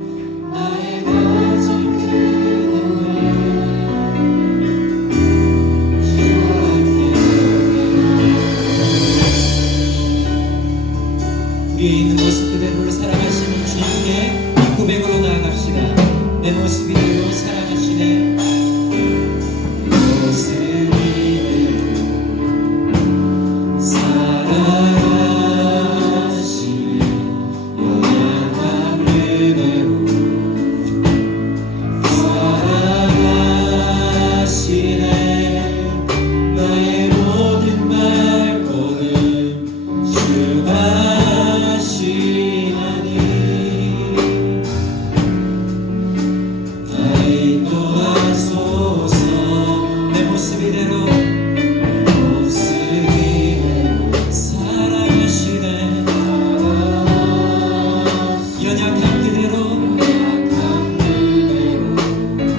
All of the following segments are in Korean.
나의 가장 큰 은혜 주와 함께 우리의 있는 모습 그대로를 사랑하시는 주님께 이 고백으로 나아갑시다. 내 모습 이대로 사랑하시네.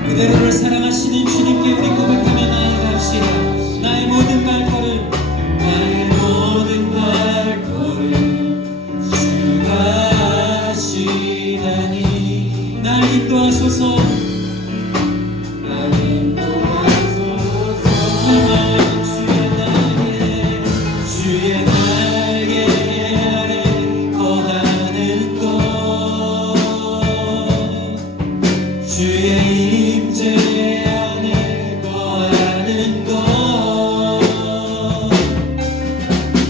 그대로를 사랑하시는 주님께 우리 고백하며 나아갑시다. 나의 모든 발걸음 나의 모든 발걸음 주가 하시다니 날 인도하소서 날 인도하소서 주의 날개 아래 거하는 것 주의 임재 안에 거하는 것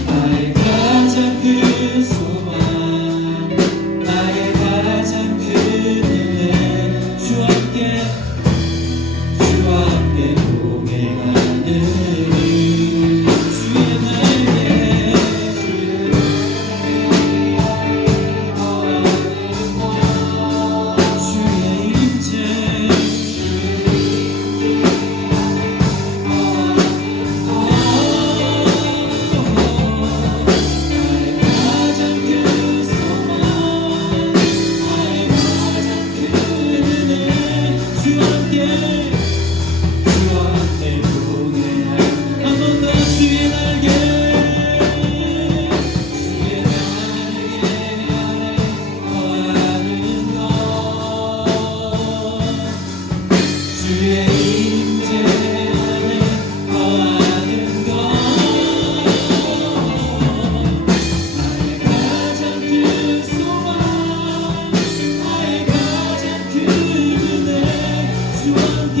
나의 가장 큰 소망 나의 가장 큰 은혜 주와 함께 동행하느니 주의 날개 주의 임재 주의 임재 안에 거하는 것 나의 가장 큰 소망 나의 가장 큰 은혜 주와 함께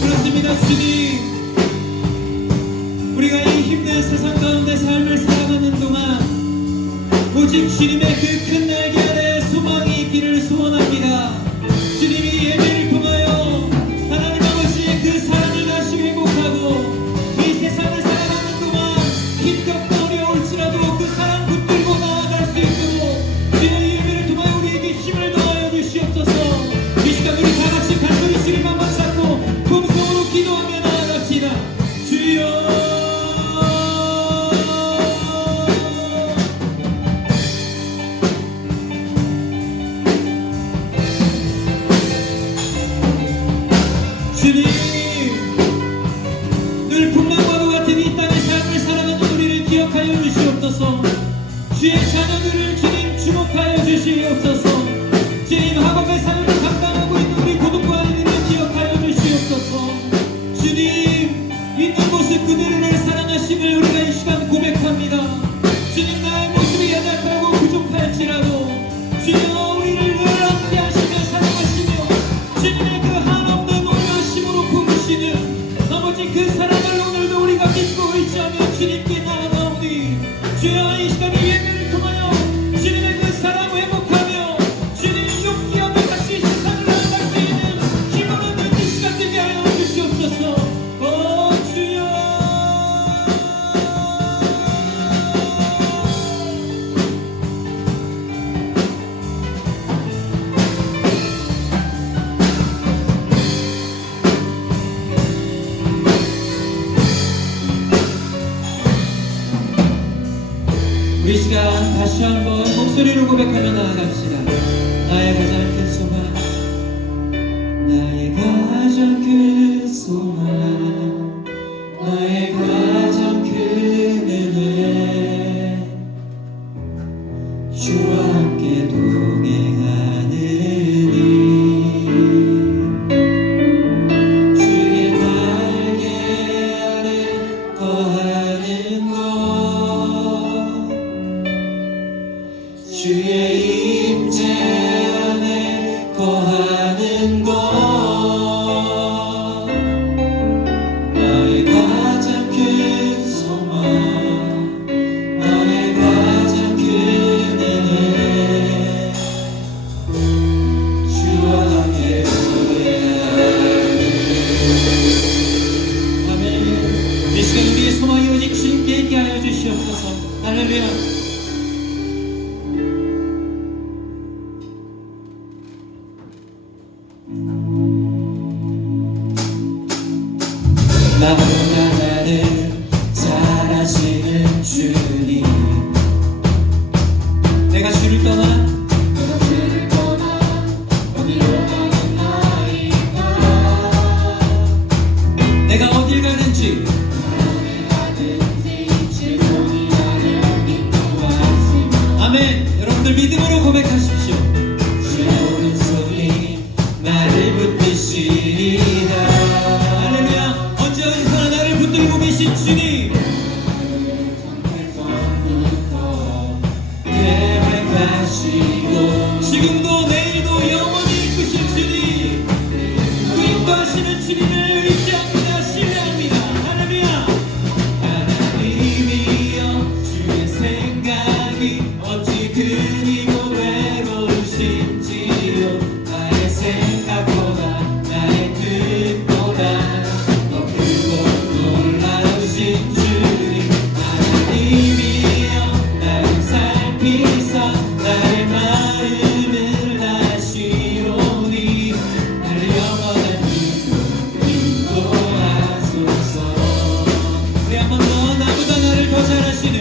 그렇습니다. 주님 우리가 이 힘든 세상 가운데 삶을 살아가는 동안 오직 주님의 그 큰 날개 아래 소망이 있기를 소원합니다. 주님이 예배를 통하여 하나님 아버지의 그 사랑을 다시 회복하고 이 세상을 살아가는 동안 힘겹고 어려울지라도 그 사랑 붙들고 나아갈 수 있도록 주의 예배를 통하여 우리에게 힘을 더하여 주시옵소서. 이 시간 우리 다같이 간절히 주님 한번 잡고 통성으로 기도하며 나아갑시다. 주여 주님 늘 풍랑과도 같은 이 땅의 삶을 살아가는 우리를 기억하여 주시옵소서. 주의 자녀들을 주님 주목하여 주시옵소서. 주님 학업의 삶을 감당하고 있는 우리 고독과 아이들을 기억하여 주시옵소서. 주님 있는 모습 그대로를 사랑하심을 우리가 이 시간 고백합니다. 주님 나의 모습이 연약하고 부족할지라도 주여 우리를 늘 함께 하시며 사랑하시며 주님의 그 한없는 오려하심으로 품으시는 아버지 그 사랑을 오늘도 우리가 믿고 의지하며 주님께 나아가오니 주여 이 시간 이 예배를 통하여 주님의 그 사랑 회복하며 주님이 용기하며 다시 세상을 나아갈 수 있는 힘을 얻는 이 시간 되게 하여 주시옵소서. 주여 우리 시간 다시 한번 목소리로 고백하며 나아갑시다. 나의 가장 큰 소망 나의 가장 큰 소망 나의 가장 큰 은혜 시간 우리의 소망이 오직 주님께 있게 하여 주시옵소서. 할렐루야. 나보다 나를 잘 아시는 주님, 내가 주를 떠나 어디로 가겠나이까. 내가 어딜 가든지 제 손이 나를 인도하시며. 아멘. 여러분들 믿음으로 고백하십시오. 주의 오른손이 나를 붙드시리라. 할렐루야. 언제 어디서나 나를 붙들고 계신 주님, 계획하시고 지금도 내일도 영원히 이끄실 주님, 그 인도하시는 주님을 의지합니다. 신뢰합니다. 할렐루야. 하나님이여, 주의 생각이 어찌 그리고 외로우신지요. 나의 생각보다 나의 뜻보다 더 크고 놀라우신 주님, 하나님이여 나를 살피사 나의 마음을 아시오니 나를 영원한 인도하소서. 우리 한 번 더. 나보다 나를 더 잘하시는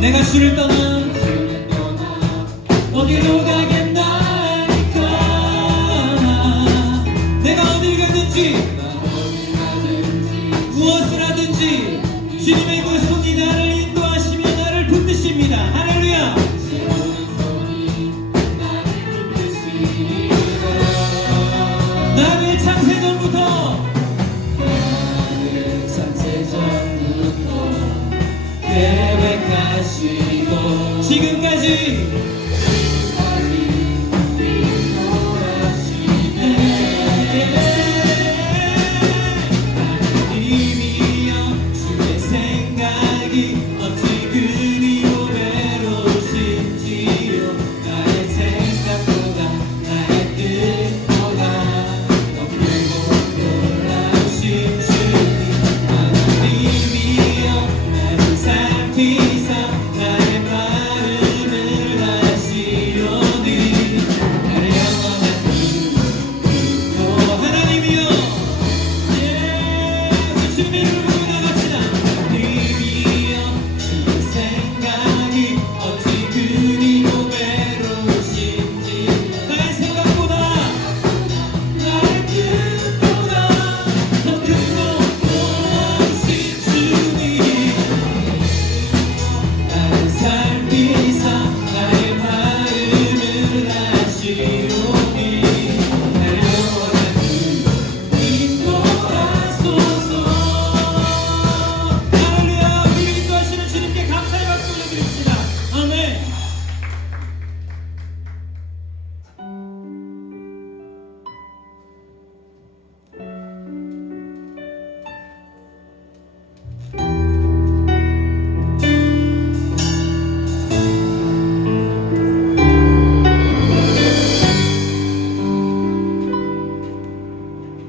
내가 주를 떠나 어디로 가겠나이까. 내가 어딜 가든지 무엇을 하든지 주님의 그 손이 나를 인도하시며 나를 붙드십니다. 할렐루야. 나를 창세전부터 계획하시고 지금까지 하나님이여, 주의 생각이 어찌 그리고 외로우신지요. 나의 생각보다 나의 뜻보다 더 크고 놀라우신 주님, 하나님이여 나를 살피사 나의 마음을 아시오니 나를 영원한 인도. 하나님이여, 예, 주님의 이름으로 나갑시다. 하나님이여, 주의 생각이 어찌 그리고 외로우신지 나의 생각보다 나의 뜻보다 더 크고 놀라우신 주님, 나를 살피사 나의 마음을 아시오니 나를 영원한 인도하소서. 할렐루야. 우리를 인도하시는 주님께 감사의 박수 올려드립시다. 아멘.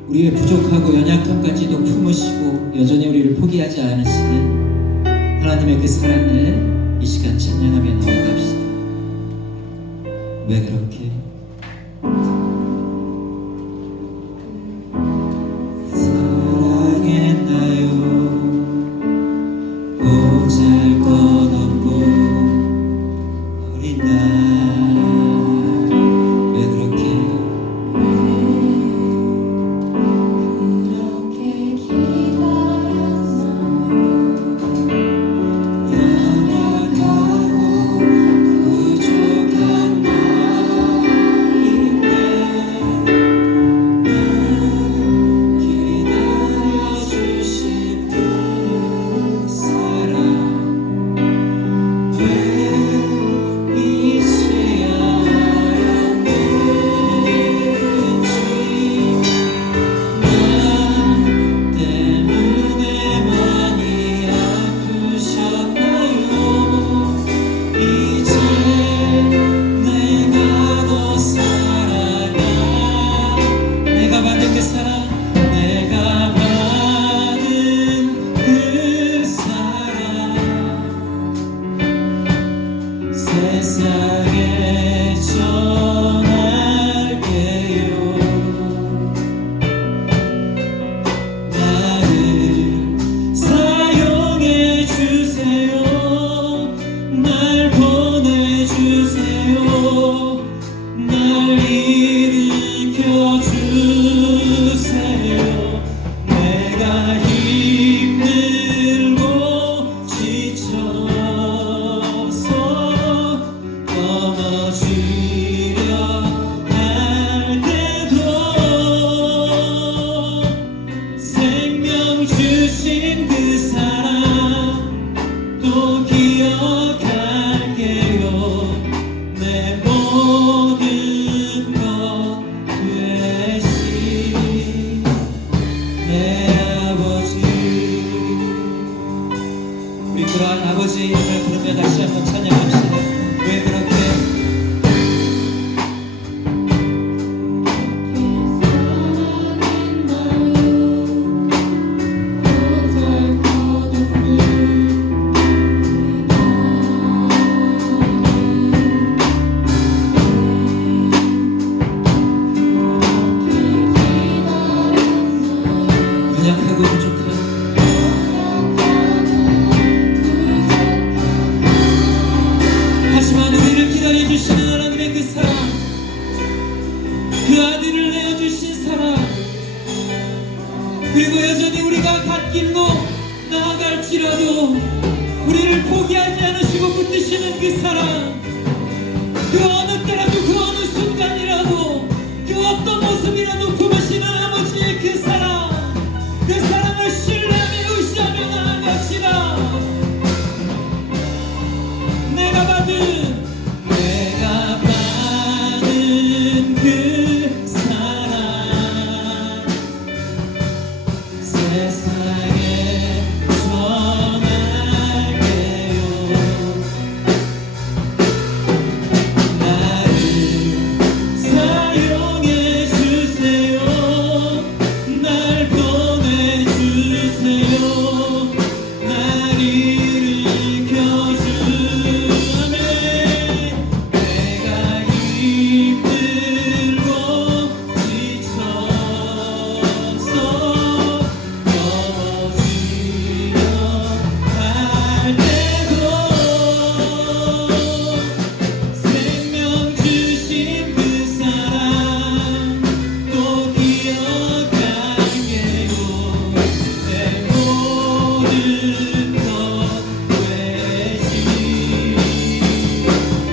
우리의 부족하고 연약함까지도 품으시고 여전히 우리를 포기하지 않으시는 하나님의 그 사랑을 이 시간 찬양하며 나아갑시다. 왜 그렇게 사랑했나요? 보잘것없고 어린 날왜 그렇게 연약하고 부족한 나인데 날 일으켜 주세요. 내가 힘들고 지쳐서 넘어지려 할 때도 생명 주신 그 사랑 또 기억할게요. 내 모든 것 되신 내 아버지. 우리 그러한 아버지 이름을 부르며 다시 한번 찬양합시다. 왜 그렇게 연약하고 부족한 하지만 우리를 기다려주시는 하나님의 그 사랑, 그 아들을 내어주신 사랑, 그리고 여전히 우리가 갓 길로 나아갈지라도 우리를 포기하지 않으시고 붙드시는 그 사랑, 그 어느 때라도 그 어느 순간이라도 그 어떤 모습이라도 품으시는 아버지의 그 사랑, 그 사랑을 신뢰하며 의지하며 나아갑시다. 내가 받은 그 사랑 세상에 전할게요. 나를 사용해 주세요. 날 보내주세요. 날 일으켜 주아멘. 내가 힘들고 지쳐서 넘어지려 할 때도 생명 주신 그 사랑 또 기억할게요. 내 모든 것 되신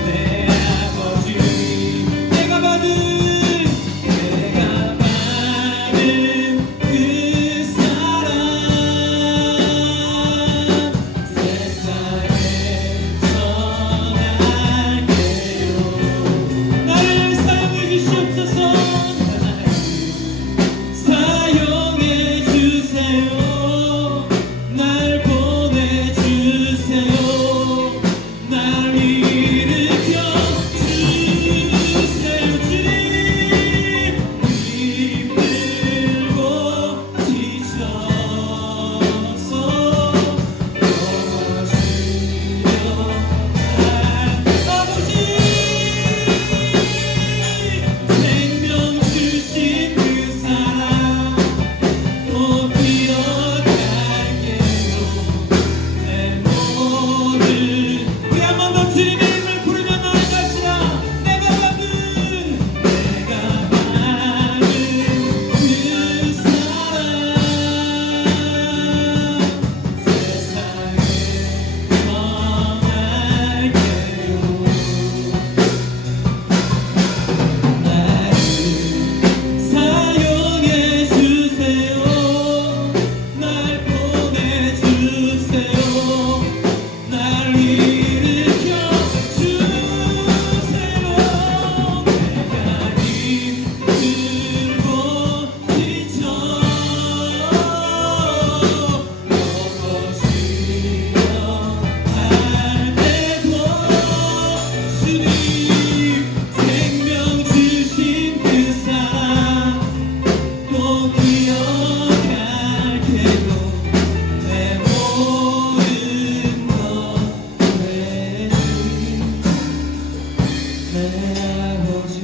내 아버지. 내가 받은 그 사랑 세상에 전할게요. 나를 사용해 주시옵소서. 사용해 주세요. 날 보내주세요. 날 일으켜 주세요. 주님, 힘들고 지쳐서 넘어지려 할 아버지, 생명 주신 그 사랑 또 기억할게요. 내 모든 우리 한 번 더 주님의 이름을 부르며 나아갑시다. 내가 받은 그 사랑 세상에 전할게요. 나를 사용해 주세요. 날 보내주세요. 날 일으켜 주세요. 내가 힘들고 지쳐 넘어지려 할 때도 주님, 생명 주신 그 사랑 또 기억할게요. 내 모든 것 되신 내 아버지.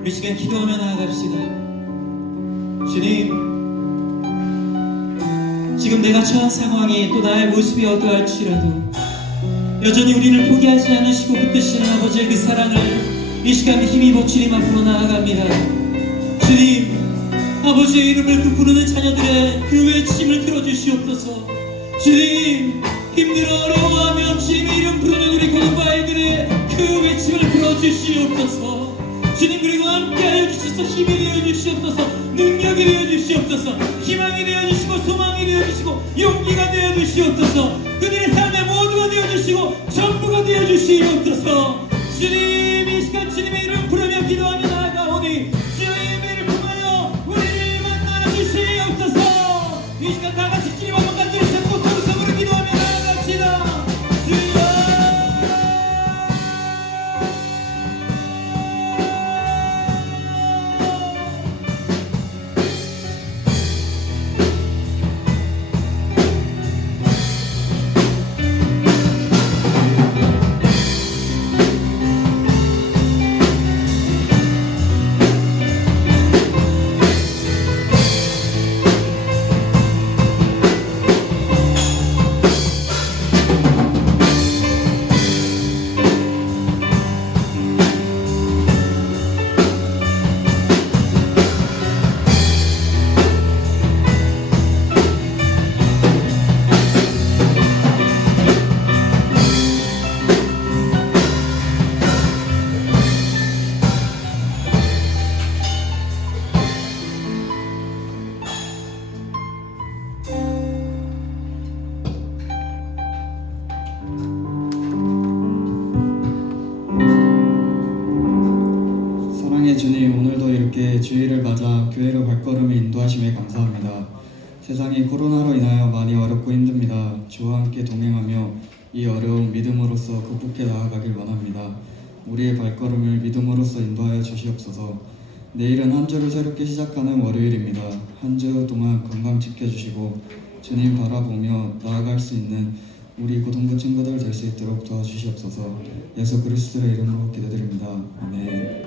우리 시간 기도하며 나아갑시다. 주님, 지금 내가 처한 상황이 또 나의 모습이 어떠할지라도 여전히 우리를 포기하지 않으시고 붙드시는 아버지의 그 사랑을 이 시간 힘입어 주님 앞으로 나아갑니다. 주님, 아버지의 이름을 그 부르는 자녀들의 그 외침을 들어주시옵소서. 주님, 힘들어 어려워하며 주님의 이름 부르는 우리 고등부 아이들의 그 외침을 들어주시옵소서. 주님, 그리고 함께하여 주셔서 힘이 되어주시옵소서. 능력이 되어주시옵소서. 희망이 되어주시고 소망이 되어주시고 용기가 되어주시옵소서. 그들의 삶의 모두가 되어주시고 전부가 되어주시옵소서. 주님, 이 시간 주님의 이름 부르며 기도하며 나아가오니 주의 예배를 통하여 우리를 만나 주시옵소서. 이 시간 다같이 주님 한번 간절히 고통성으로 기도하며 나아갑시다. 주여, 사랑의 주님, 오늘도 이렇게 주일을 맞아 교회로 발걸음을 인도하심에 감사합니다. 세상이 코로나로 인하여 많이 어렵고 힘듭니다. 주와 함께 동행하며 이 어려움 믿음으로써 극복해 나아가길 원합니다. 우리의 발걸음을 믿음으로써 인도하여 주시옵소서. 내일은 한 주를 새롭게 시작하는 월요일입니다. 한 주 동안 건강 지켜주시고 주님 바라보며 나아갈 수 있는 우리 고등부 친구들 될 수 있도록 도와주시옵소서. 예수 그리스도의 이름으로 기도드립니다. 아멘.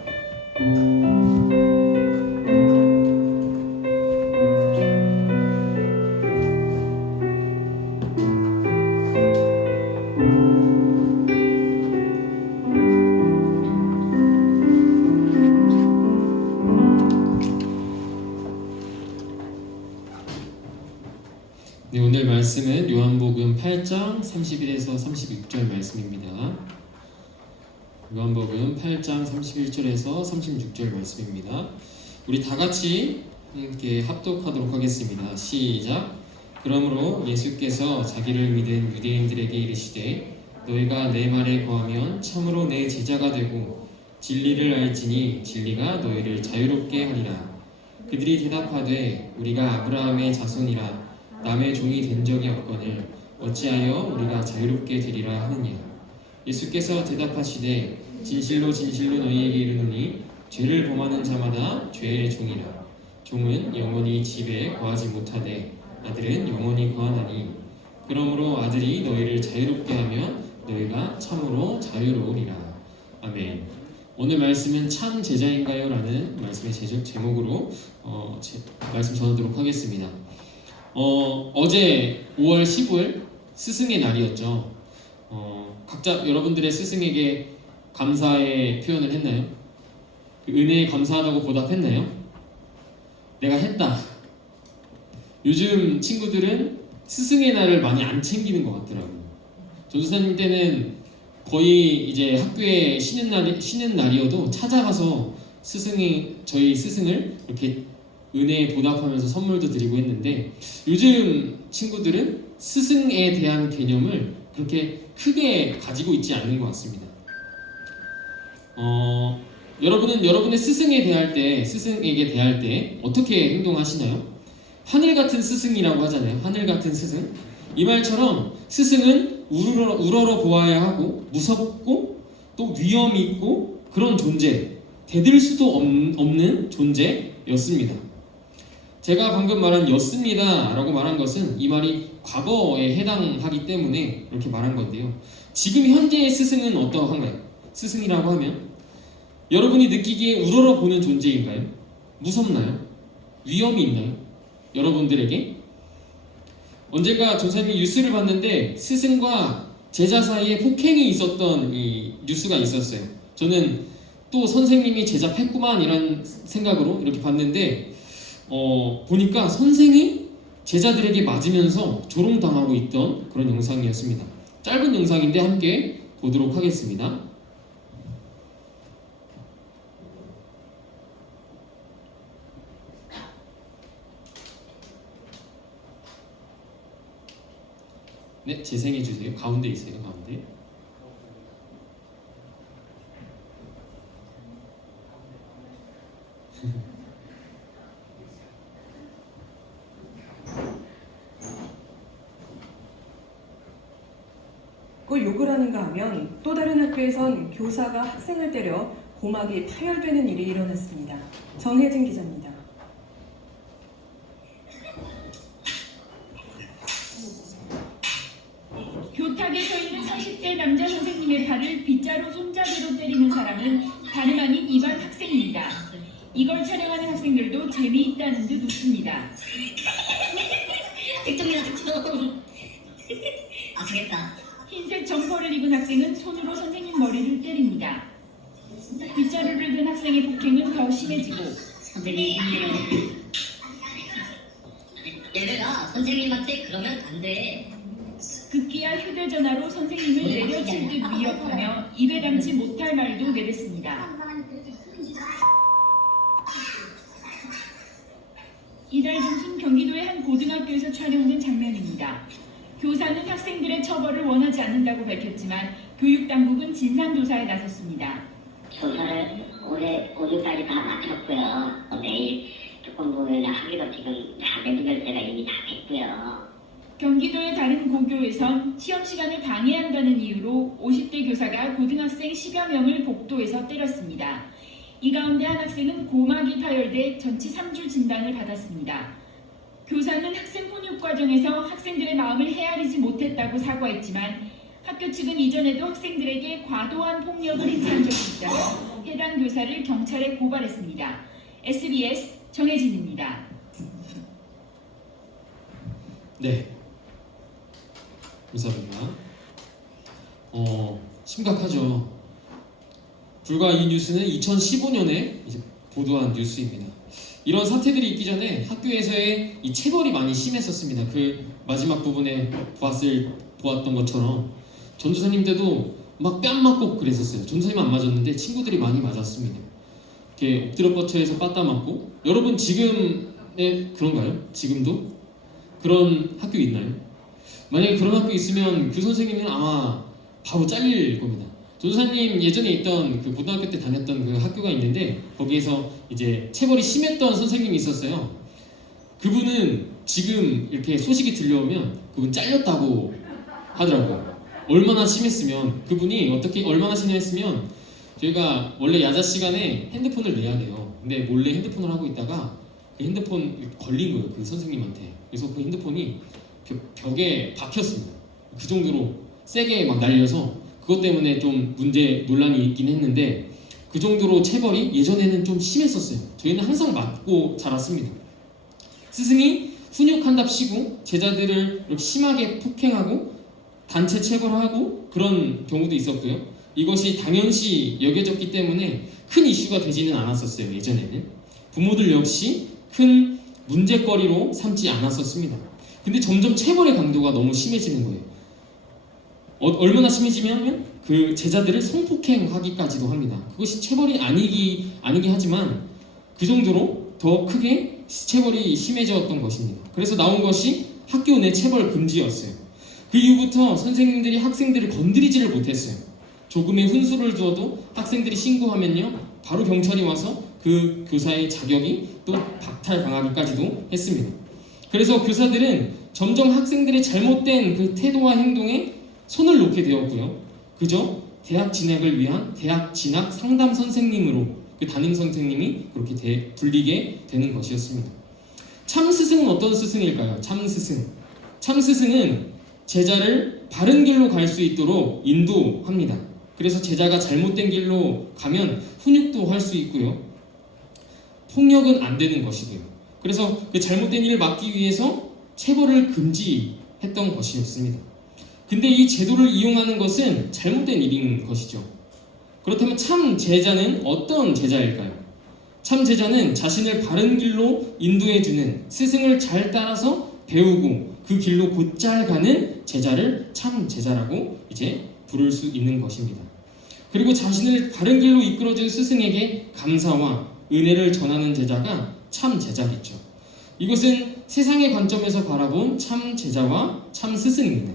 네, 오늘 말씀은 요한복음 8장 31에서 36절 말씀입니다. 요한복음 8장 31절에서 36절 말씀입니다. 우리 다 같이 함께 합독하도록 하겠습니다. 시작. 그러므로 예수께서 자기를 믿은 유대인들에게 이르시되 너희가 내 말에 거하면 참으로 내 제자가 되고 진리를 알지니 진리가 너희를 자유롭게 하리라. 그들이 대답하되 우리가 아브라함의 자손이라 남의 종이 된 적이 없거늘 어찌하여 우리가 자유롭게 되리라 하느냐. 예수께서 대답하시되 진실로 진실로 너희에게 이르노니 죄를 범하는 자마다 죄의 종이라. 종은 영원히 집에 거하지 못하되 아들은 영원히 거하나니 그러므로 아들이 너희를 자유롭게 하면 너희가 참으로 자유로우리라. 아멘. 오늘 말씀은 참 제자인가요? 라는 말씀의 제목으로 말씀 전하도록 하겠습니다. 어제 5월 15일 스승의 날이었죠. 각자 여러분들의 스승에게 감사의 표현을 했나요? 그 은혜에 감사하다고 보답했나요? 내가 했다. 요즘 친구들은 스승의 날을 많이 안 챙기는 것 같더라고요. 전도사님 때는 거의 이제 학교에 쉬는 날이어도 찾아가서 저희 스승을 이렇게 은혜에 보답하면서 선물도 드리고 했는데 요즘 친구들은 스승에 대한 개념을 그렇게 크게 가지고 있지 않는 것 같습니다. 여러분은 여러분의 스승에게 대할 때 어떻게 행동하시나요? 하늘 같은 스승이라고 하잖아요. 하늘 같은 스승. 이 말처럼 스승은 우러러 보아야 하고 무섭고 또 위험이 있고 그런 존재, 대들 수도 없는 존재였습니다. 제가 방금 말한 였습니다 라고 말한 것은 이 말이 과거에 해당하기 때문에 이렇게 말한 건데요. 지금 현재의 스승은 어떠한가요? 스승이라고 하면 여러분이 느끼기에 우러러 보는 존재인가요? 무섭나요? 위험이 있나요? 여러분들에게? 언젠가 전사님이 뉴스를 봤는데 스승과 제자 사이에 폭행이 있었던 이 뉴스가 있었어요. 저는 또 선생님이 제자 팼구만 이런 생각으로 이렇게 봤는데 보니까 선생이 제자들에게 맞으면서 조롱당하고 있던 그런 영상이었습니다. 짧은 영상인데 함께 보도록 하겠습니다. 네, 재생해 주세요. 가운데 있어요. 가운데. 그걸 욕을 하는가 하면 또 다른 학교에선 교사가 학생을 때려 고막이 파열되는 일이 일어났습니다. 정혜진 기자입니다. 교탁에 서 있는 30대 남자 선생님의 팔을 빗자루 손잡이로 때리는 사람은 다름 아닌 이반 학생입니다. 이걸 촬영하는 학생들도 재미있다는 듯 웃습니다. 득점이다 득점. 아프겠다. 흰색 점퍼를 입은 학생은 손으로 선생님 머리를 때립니다. 빗자루를 든 학생의 폭행은 더 심해지고 선생님 얘들아 선생님한테 그러면 안 돼. 급기야 휴대전화로 선생님을 내려칠 듯 위협하며 입에 담지 못할 말도 내뱉습니다. 이달 중순 경기도의 한 고등학교에서 촬영된 장면입니다. 교사는 학생들의 처벌을 원하지 않는다고 밝혔지만 교육당국은 진상조사에 나섰습니다. 조사를 올해 5주까지 다 마쳤고요. 내일 특검부나 하기로 지금 다 내부결제가 이미 다 됐고요. 경기도의 다른 고교에선 시험 시간을 방해한다는 이유로 50대 교사가 고등학생 10여 명을 복도에서 때렸습니다. 이 가운데 한 학생은 고막이 파열돼 전치 3주 진단을 받았습니다. 교사는 학생 훈육 과정에서 학생들의 마음을 헤아리지 못했다고 사과했지만 학교 측은 이전에도 학생들에게 과도한 폭력을 행사한 적이 있다며 해당 교사를 경찰에 고발했습니다. SBS 정혜진입니다. 네. 감사합니다. 심각하죠. 불과 이 뉴스는 2015년에 이제 보도한 뉴스입니다. 이런 사태들이 있기 전에 학교에서의 이 체벌이 많이 심했었습니다. 그 마지막 부분에 보았던 것처럼 전도사님 때도 막 뺨 맞고 그랬었어요. 전도사님 안 맞았는데 친구들이 많이 맞았습니다. 이렇게 엎드려 뻗쳐해서 빠따 맞고. 여러분 지금에 그런가요? 지금도 그런 학교 있나요? 만약에 그런 학교 있으면 그 선생님은 아마 바로 잘릴 겁니다. 전도사님 예전에 있던 그 고등학교 때 다녔던 그 학교가 있는데 거기에서 이제 체벌이 심했던 선생님이 있었어요. 그분은 지금 이렇게 소식이 들려오면 그분 잘렸다고 하더라고요. 얼마나 심했으면 그분이 얼마나 심했으면 저희가 원래 야자 시간에 핸드폰을 내야 돼요. 근데 몰래 핸드폰을 하고 있다가 그 핸드폰 걸린 거예요. 그 선생님한테. 그래서 그 핸드폰이 벽에 박혔습니다. 그 정도로 세게 막 날려서 그것 때문에 좀 논란이 있긴 했는데 그 정도로 체벌이 예전에는 좀 심했었어요. 저희는 항상 맞고 자랐습니다. 스승이 훈육한답시고 제자들을 이렇게 심하게 폭행하고 단체 체벌하고 그런 경우도 있었고요. 이것이 당연시 여겨졌기 때문에 큰 이슈가 되지는 않았었어요. 예전에는 부모들 역시 큰 문제거리로 삼지 않았었습니다. 근데 점점 체벌의 강도가 너무 심해지는 거예요. 얼마나 심해지면 그 제자들을 성폭행하기까지도 합니다. 그것이 체벌이 아니기 하지만 그 정도로 더 크게 체벌이 심해졌던 것입니다. 그래서 나온 것이 학교 내 체벌 금지였어요. 그 이후부터 선생님들이 학생들을 건드리지를 못했어요. 조금의 훈수를 두어도 학생들이 신고하면요 바로 경찰이 와서 그 교사의 자격이 또 박탈당하기까지도 했습니다. 그래서 교사들은 점점 학생들의 잘못된 그 태도와 행동에 손을 놓게 되었고요. 그저 대학 진학을 위한 대학 진학 상담 선생님으로 그 담임 선생님이 그렇게 불리게 되는 것이었습니다. 참 스승은 어떤 스승일까요? 참 스승은 제자를 바른 길로 갈 수 있도록 인도합니다. 그래서 제자가 잘못된 길로 가면 훈육도 할 수 있고요. 폭력은 안 되는 것이고요. 그래서 그 잘못된 일을 막기 위해서 체벌을 금지했던 것이었습니다. 근데 이 제도를 이용하는 것은 잘못된 일인 것이죠. 그렇다면 참 제자는 어떤 제자일까요? 참 제자는 자신을 바른 길로 인도해주는, 스승을 잘 따라서 배우고 그 길로 곧잘 가는 제자를 참 제자라고 이제 부를 수 있는 것입니다. 그리고 자신을 바른 길로 이끌어준 스승에게 감사와 은혜를 전하는 제자가 참 제자겠죠. 이것은 세상의 관점에서 바라본 참 제자와 참 스승입니다.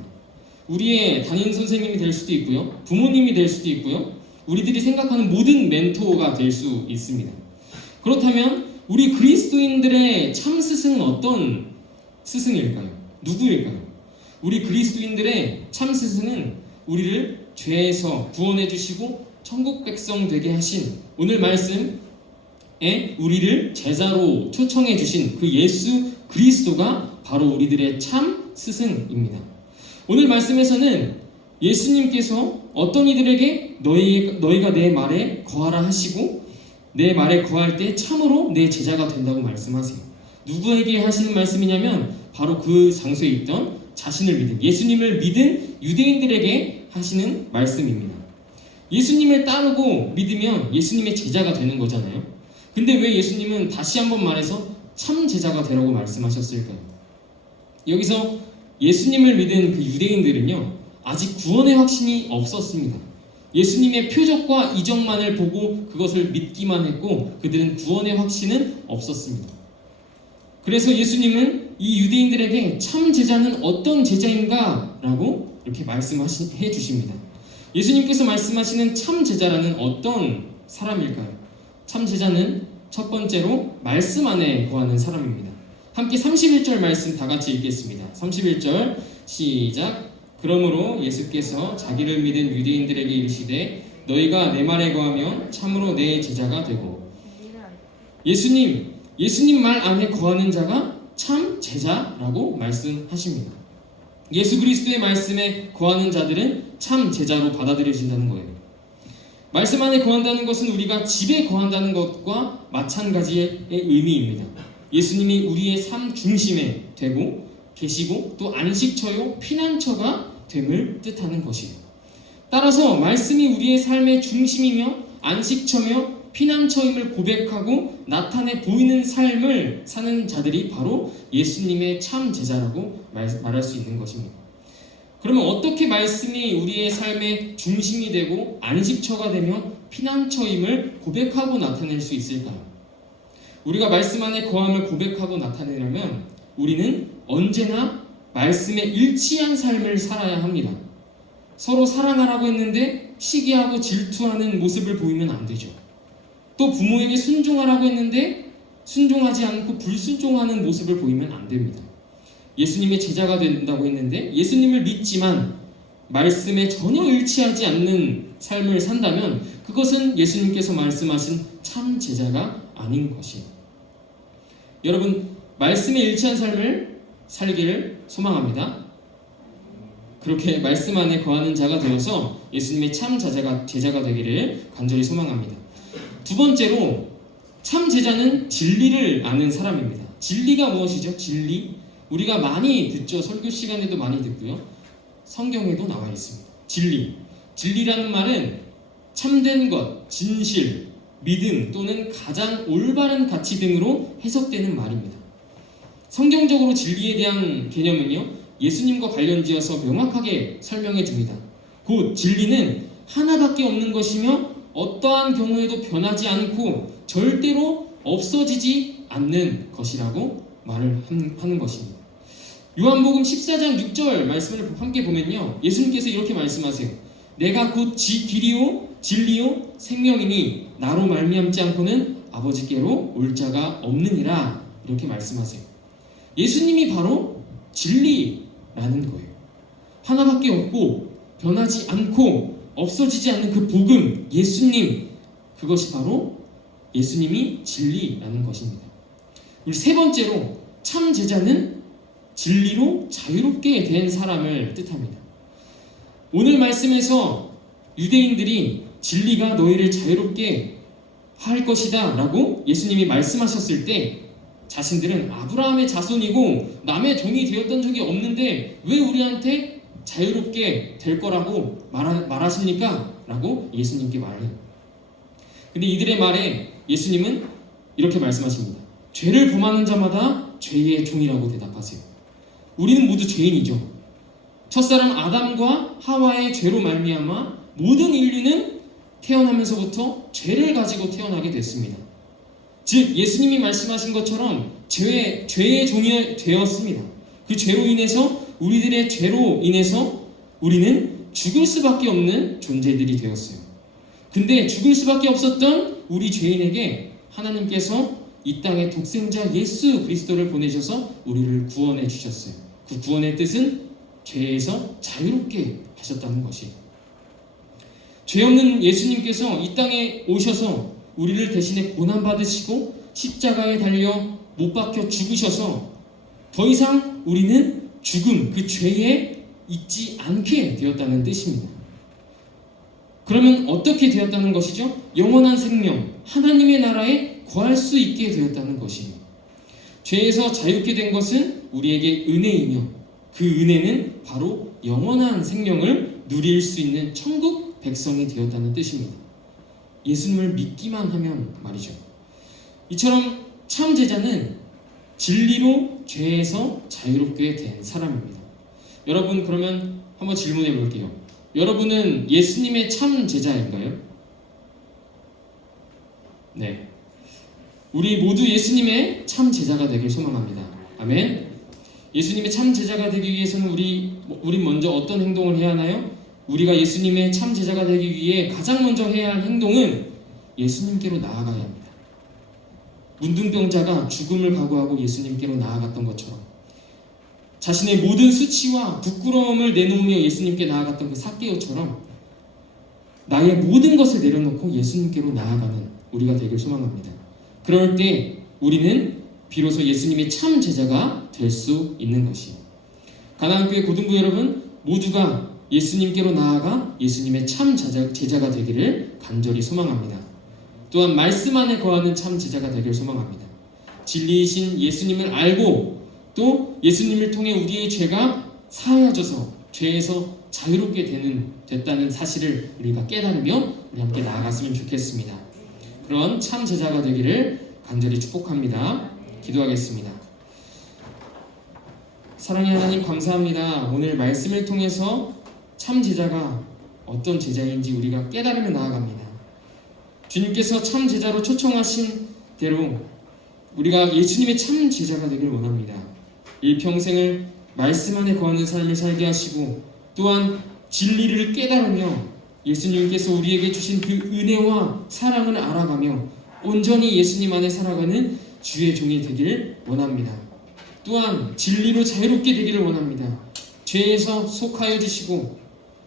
우리의 담임 선생님이 될 수도 있고요, 부모님이 될 수도 있고요, 우리들이 생각하는 모든 멘토가 될 수 있습니다. 그렇다면 우리 그리스도인들의 참 스승은 어떤 스승일까요? 누구일까요? 우리 그리스도인들의 참 스승은 우리를 죄에서 구원해 주시고 천국 백성 되게 하신, 오늘 말씀에 우리를 제자로 초청해 주신 그 예수 그리스도가 바로 우리들의 참 스승입니다. 오늘 말씀에서는 예수님께서 어떤 이들에게 너희가 내 말에 거하라 하시고 내 말에 거할 때 참으로 내 제자가 된다고 말씀하세요. 누구에게 하시는 말씀이냐면 바로 그 장소에 있던 자신을 믿은, 예수님을 믿은 유대인들에게 하시는 말씀입니다. 예수님을 따르고 믿으면 예수님의 제자가 되는 거잖아요. 근데 왜 예수님은 다시 한번 말해서 참 제자가 되라고 말씀하셨을까요? 여기서 예수님을 믿은 그 유대인들은요, 아직 구원의 확신이 없었습니다. 예수님의 표적과 이적만을 보고 그것을 믿기만 했고 그들은 구원의 확신은 없었습니다. 그래서 예수님은 이 유대인들에게 참 제자는 어떤 제자인가? 라고 이렇게 말씀해 주십니다. 예수님께서 말씀하시는 참 제자라는 어떤 사람일까요? 참 제자는 첫 번째로 말씀 안에 거하는 사람입니다. 함께 31절 말씀 다 같이 읽겠습니다. 31절 시작. 그러므로 예수께서 자기를 믿은 유대인들에게 이르시되 너희가 내 말에 거하면 참으로 내 제자가 되고, 예수님 말 안에 거하는 자가 참 제자라고 말씀하십니다. 예수 그리스도의 말씀에 거하는 자들은 참 제자로 받아들여진다는 거예요. 말씀 안에 거한다는 것은 우리가 집에 거한다는 것과 마찬가지의 의미입니다. 예수님이 우리의 삶 중심에 되고 계시고 또 안식처요 피난처가 됨을 뜻하는 것이에요. 따라서 말씀이 우리의 삶의 중심이며 안식처며 피난처임을 고백하고 나타내 보이는 삶을 사는 자들이 바로 예수님의 참 제자라고 말할 수 있는 것입니다. 그러면 어떻게 말씀이 우리의 삶의 중심이 되고 안식처가 되며 피난처임을 고백하고 나타낼 수 있을까요? 우리가 말씀 안에 거함을 고백하고 나타내려면 우리는 언제나 말씀에 일치한 삶을 살아야 합니다. 서로 사랑하라고 했는데 시기하고 질투하는 모습을 보이면 안 되죠. 또 부모에게 순종하라고 했는데 순종하지 않고 불순종하는 모습을 보이면 안 됩니다. 예수님의 제자가 된다고 했는데 예수님을 믿지만 말씀에 전혀 일치하지 않는 삶을 산다면 그것은 예수님께서 말씀하신 참 제자가 아닌 것이에요. 여러분, 말씀에 일치한 삶을 살기를 소망합니다. 그렇게 말씀 안에 거하는 자가 되어서 예수님의 참 제자가 되기를 간절히 소망합니다. 두 번째로 참 제자는 진리를 아는 사람입니다. 진리가 무엇이죠? 진리? 우리가 많이 듣죠. 설교 시간에도 많이 듣고요. 성경에도 나와 있습니다. 진리. 진리라는 말은 참된 것, 진실, 믿음 또는 가장 올바른 가치 등으로 해석되는 말입니다. 성경적으로 진리에 대한 개념은요, 예수님과 관련지어서 명확하게 설명해 줍니다. 곧 진리는 하나밖에 없는 것이며 어떠한 경우에도 변하지 않고 절대로 없어지지 않는 것이라고 말을 하는 것입니다. 요한복음 14장 6절 말씀을 함께 보면요, 예수님께서 이렇게 말씀하세요. 내가 곧 길이요 진리요 생명이니 나로 말미암지 않고는 아버지께로 올 자가 없느니라, 이렇게 말씀하세요. 예수님이 바로 진리라는 거예요. 하나밖에 없고 변하지 않고 없어지지 않는 그 복음, 예수님, 그것이 바로 예수님이 진리라는 것입니다. 우리 세 번째로 참 제자는 진리로 자유롭게 된 사람을 뜻합니다. 오늘 말씀에서 유대인들이 진리가 너희를 자유롭게 할 것이다 라고 예수님이 말씀하셨을 때 자신들은 아브라함의 자손이고 남의 종이 되었던 적이 없는데 왜 우리한테 자유롭게 될 거라고 말하십니까? 라고 예수님께 말해요. 근데 이들의 말에 예수님은 이렇게 말씀하십니다. 죄를 범하는 자마다 죄의 종이라고 대답하세요. 우리는 모두 죄인이죠. 첫사람 아담과 하와의 죄로 말미암아 모든 인류는 태어나면서부터 죄를 가지고 태어나게 됐습니다. 즉 예수님이 말씀하신 것처럼 죄의 종이 되었습니다. 그 죄로 인해서 우리들의 죄로 인해서 우리는 죽을 수밖에 없는 존재들이 되었어요. 근데 죽을 수밖에 없었던 우리 죄인에게 하나님께서 이 땅에 독생자 예수 그리스도를 보내셔서 우리를 구원해 주셨어요. 그 구원의 뜻은 죄에서 자유롭게 하셨다는 것이에요. 죄 없는 예수님께서 이 땅에 오셔서 우리를 대신에 고난받으시고 십자가에 달려 못 박혀 죽으셔서 더 이상 우리는 죽음, 그 죄에 있지 않게 되었다는 뜻입니다. 그러면 어떻게 되었다는 것이죠? 영원한 생명, 하나님의 나라에 거할 수 있게 되었다는 것이에요. 죄에서 자유롭게 된 것은 우리에게 은혜이며 그 은혜는 바로 영원한 생명을 누릴 수 있는 천국 백성이 되었다는 뜻입니다. 예수님을 믿기만 하면 말이죠. 이처럼 참 제자는 진리로 죄에서 자유롭게 된 사람입니다. 여러분 그러면 한번 질문해 볼게요. 여러분은 예수님의 참 제자인가요? 네. 우리 모두 예수님의 참 제자가 되길 소망합니다. 아멘. 예수님의 참 제자가 되기 위해서는 우리 먼저 어떤 행동을 해야 하나요? 우리가 예수님의 참 제자가 되기 위해 가장 먼저 해야 할 행동은 예수님께로 나아가야 합니다. 문둥병자가 죽음을 각오하고 예수님께로 나아갔던 것처럼 자신의 모든 수치와 부끄러움을 내놓으며 예수님께 나아갔던 그 삭개오처럼 나의 모든 것을 내려놓고 예수님께로 나아가는 우리가 되길 소망합니다. 그럴 때 우리는 비로소 예수님의 참 제자가 될 수 있는 것이에요. 가나안교회 고등부 여러분 모두가 예수님께로 나아가 예수님의 참 제자가 되기를 간절히 소망합니다. 또한 말씀 안에 거하는 참 제자가 되기를 소망합니다. 진리이신 예수님을 알고 또 예수님을 통해 우리의 죄가 사하여져서 죄에서 자유롭게 됐다는 사실을 우리가 깨달으며 우리 함께 나아갔으면 좋겠습니다. 그런 참 제자가 되기를 간절히 축복합니다. 기도하겠습니다. 사랑의 하나님 감사합니다. 오늘 말씀을 통해서 참 제자가 어떤 제자인지 우리가 깨달으며 나아갑니다. 주님께서 참 제자로 초청하신 대로 우리가 예수님의 참 제자가 되길 원합니다. 일평생을 말씀 안에 거하는 삶을 살게 하시고 또한 진리를 깨달으며 예수님께서 우리에게 주신 그 은혜와 사랑을 알아가며 온전히 예수님 안에 살아가는 주의 종이 되기를 원합니다. 또한 진리로 자유롭게 되기를 원합니다. 죄에서 속하여 주시고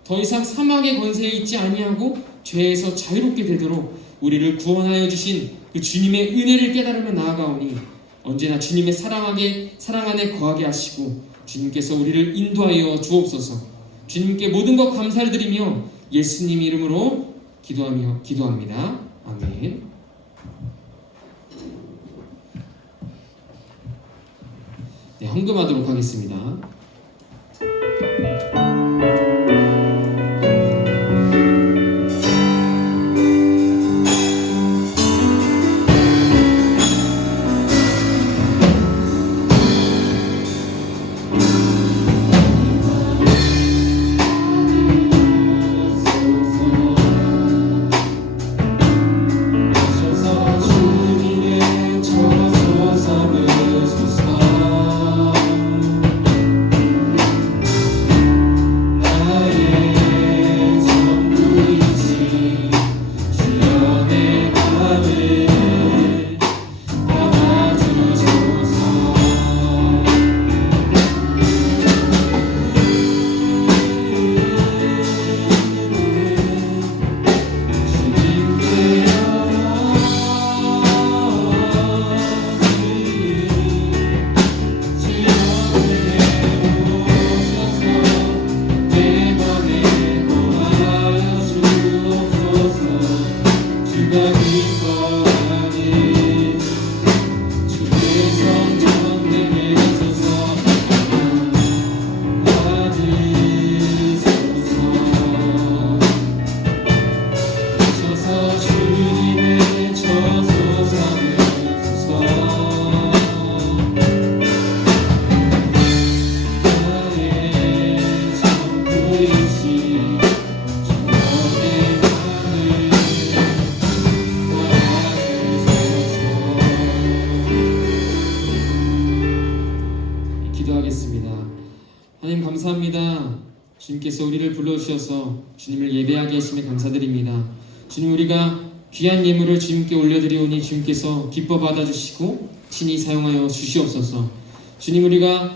더 이상 사망의 권세에 있지 아니하고 죄에서 자유롭게 되도록 우리를 구원하여 주신 그 주님의 은혜를 깨달으며 나아가오니 언제나 주님의 사랑 안에 거하게 하시고 주님께서 우리를 인도하여 주옵소서. 주님께 모든 것 감사를 드리며 예수님 이름으로 기도합니다. 아멘. 네, 헌금하도록 하겠습니다. 감사합니다. 주님께서 우리를 불러주셔서 주님을 예배하게 하심에 감사드립니다. 주님, 우리가 귀한 예물을 주님께 올려드리오니 주님께서 기뻐 받아주시고 친히 사용하여 주시옵소서. 주님, 우리가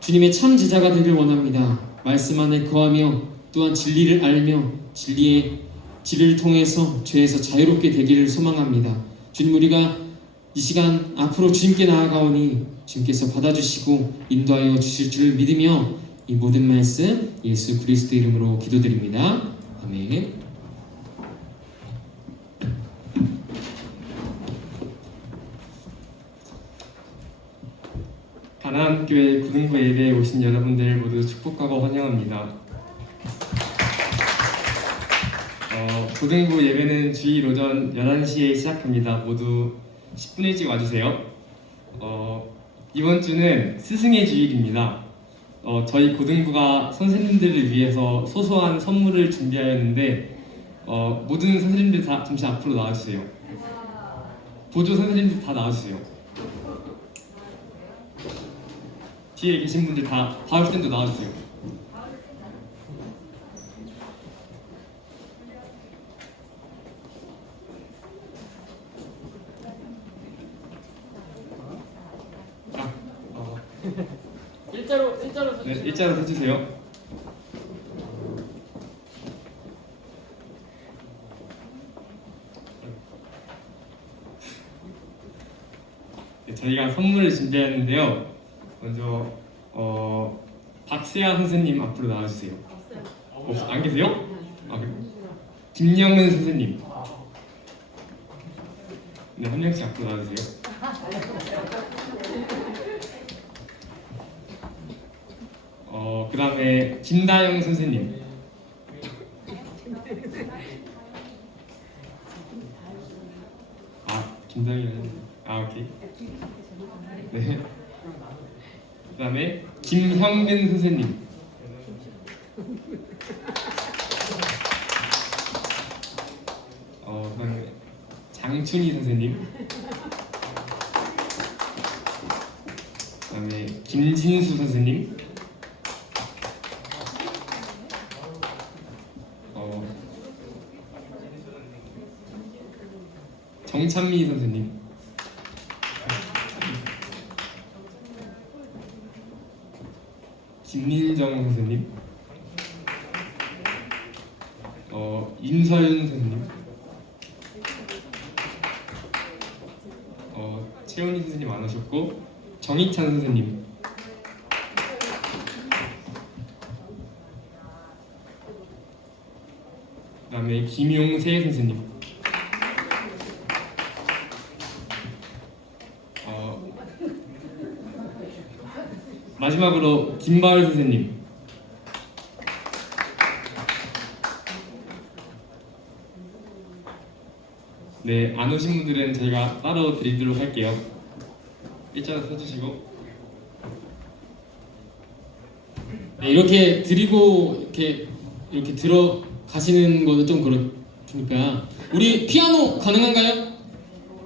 주님의 참 제자가 되길 원합니다. 말씀 안에 거하며 또한 진리를 알며 진리를 통해서 죄에서 자유롭게 되기를 소망합니다. 주님, 우리가 이 시간 앞으로 주님께 나아가오니 주님께서 받아주시고 인도하여 주실 줄 믿으며 이 모든 말씀 예수 그리스도 이름으로 기도드립니다. 아멘. 가나안교회 고등부 예배에 오신 여러분들 모두 축복하고 환영합니다. 고등부 예배는 주일 오전 11시에 시작합니다. 모두 10분 일찍 와주세요. 이번 주는 스승의 주일입니다. 저희 고등부가 선생님들을 위해서 소소한 선물을 준비하였는데 모든 선생님들 다 잠시 앞으로 나와주세요. 보조 선생님들 다 나와주세요. 뒤에 계신 분들 다 바울스탠드 나와주세요. 일자로 네, 일자로 서주세요. 네, 저희가 선물을 준비했는데요. 먼저 박세아 선생님 앞으로 나와주세요. 안 계세요? 김영은 선생님. 네, 한 명씩 앞으로 나와주세요. 그 다음에 김다영 선생님. 김다영이 오케이. 네. 그 다음에 김형민 선생님. 그 다음에 장춘희 선생님. 그 다음에 김진수 선생님. 정찬미 선생님. 김민정 선생님. 임서윤 선생님. 채원이 선생님 안 오셨고 정희찬 선생님. 그 다음에 김용세 선생님. 마지막으로 김바울 선생님. 네, 안 오신 분들은 저희가 따로 드리도록 할게요. 일자로 서주시고. 네, 이렇게 드리고 이렇게 들어가시는 거는 좀 그러니까 우리 피아노 가능한가요?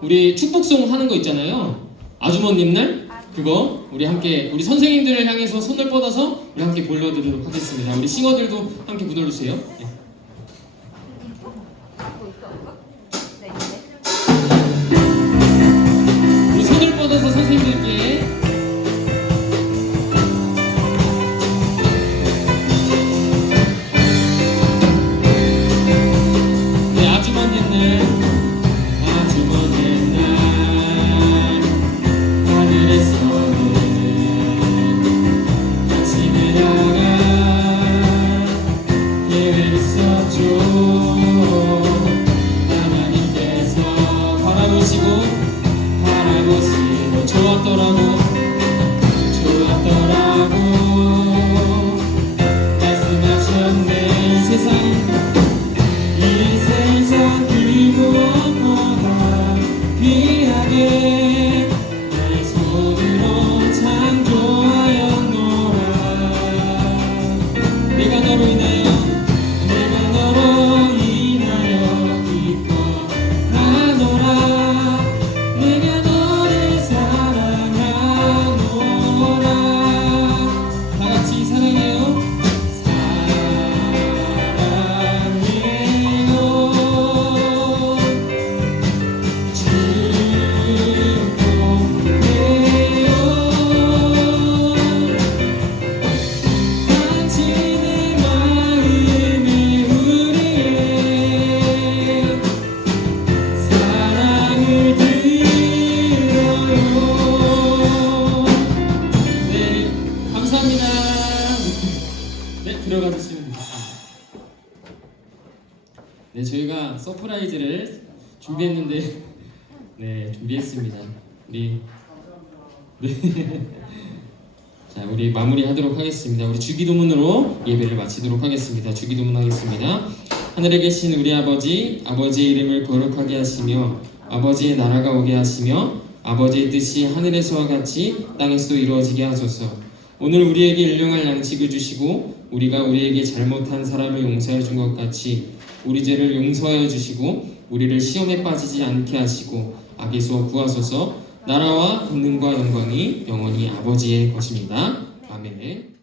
우리 축복송 하는 거 있잖아요. 아주머님 날 그거 우리 함께 우리 선생님들을 향해서 손을 뻗어서 우리 함께 불러드리도록 하겠습니다. 우리 싱어들도 함께 불러주세요. 네. 우리 손을 뻗어서 선생님들께 네, 아주머님 날 좋았더라고 말씀하셨네. 이 세상 그 무엇보다 귀하게 나의 손으로 창조하였노라. 내가 너로 인하여 기뻐하노라. 내가 너를 사랑하노라. 다같이 사랑해요. 서프라이즈를 준비했는데 네 준비했습니다. 우리 자 우리 마무리하도록 하겠습니다. 우리 주기도문으로 예배를 마치도록 하겠습니다. 주기도문 하겠습니다. 하늘에 계신 우리 아버지, 아버지의 이름을 거룩하게 하시며 아버지의 나라가 오게 하시며 아버지의 뜻이 하늘에서와 같이 땅에서도 이루어지게 하소서. 오늘 우리에게 일용할 양식을 주시고 우리가 우리에게 잘못한 사람을 용서해 준 것 같이 우리 죄를 용서하여 주시고 우리를 시험에 빠지지 않게 하시고 악에서 구하소서. 나라와 권능과 영광이 영원히 아버지의 것입니다. 아멘.